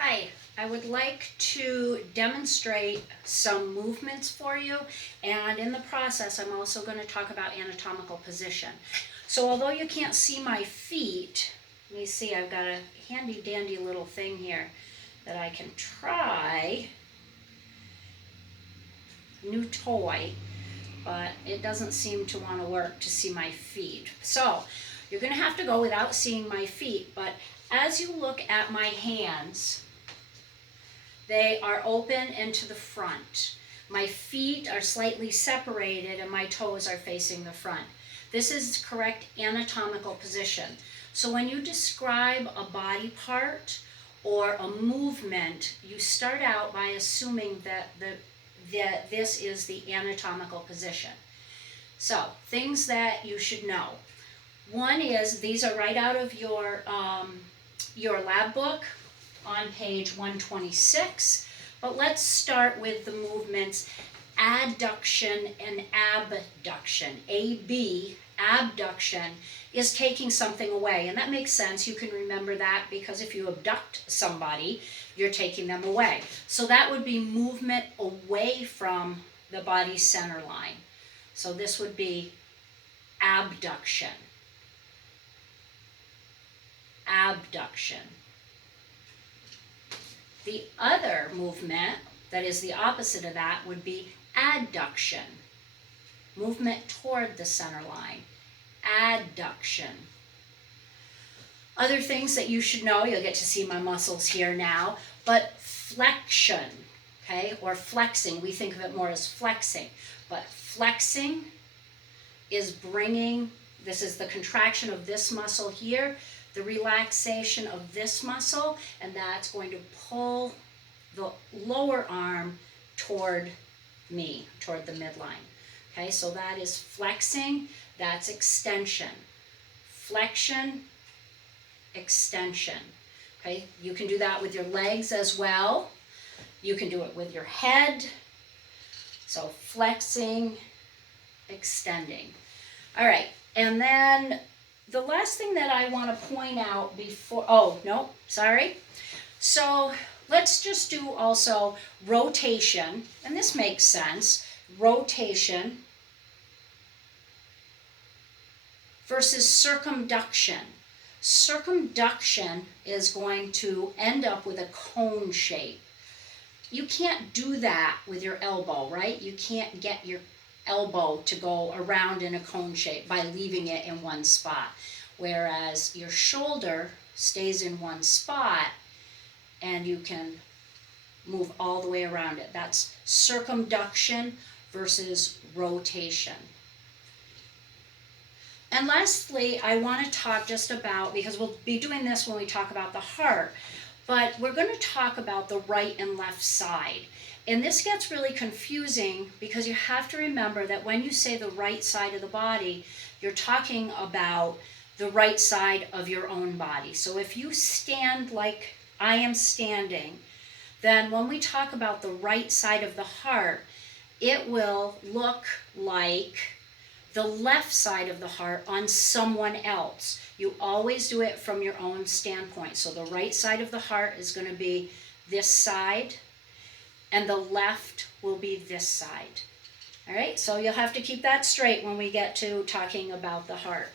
Hi, I would like to demonstrate some movements for you, and in the process I'm also going to talk about anatomical position. So although you can't see my feet, let me see, I've got a handy dandy little thing here that I can try. New toy, but it doesn't seem to want to work to see my feet. So you're going to have to go without seeing my feet, but as you look at my hands, they are open and to the front. My feet are slightly separated and my toes are facing the front. This is correct anatomical position. So when you describe a body part or a movement, you start out by assuming that this is the anatomical position. So things that you should know. One is, these are right out of your lab book on page 126, but let's start with the movements adduction and abduction. AB, abduction, is taking something away, and that makes sense. You can remember that because if you abduct somebody, you're taking them away. So that would be movement away from the body center line. So this would be abduction. Abduction. The other movement that is the opposite of that would be adduction. Movement toward the center line. Adduction. Other things that you should know, you'll get to see my muscles here now, but flexion, okay, or flexing, we think of it more as flexing, but flexing is bringing, this is the contraction of this muscle here, the relaxation of this muscle, and that's going to pull the lower arm toward me, toward the midline. Okay, so that is flexing, that's extension. Flexion, extension. Okay, you can do that with your legs as well. You can do it with your head. So flexing, extending. All right, and then the last thing that I want to point out before, So let's just do also rotation, and this makes sense, rotation versus circumduction. Circumduction is going to end up with a cone shape. You can't do that with your elbow, right? You can't get your elbow to go around in a cone shape by leaving it in one spot, whereas your shoulder stays in one spot and you can move all the way around it. That's circumduction versus rotation. And lastly, I want to talk just about, because we'll be doing this when we talk about the heart, but we're going to talk about the right and left side. And this gets really confusing because you have to remember that when you say the right side of the body, you're talking about the right side of your own body. So if you stand like I am standing, then when we talk about the right side of the heart, it will look like the left side of the heart on someone else. You always do it from your own standpoint. So the right side of the heart is going to be this side, and the left will be this side. All right, so you'll have to keep that straight when we get to talking about the heart.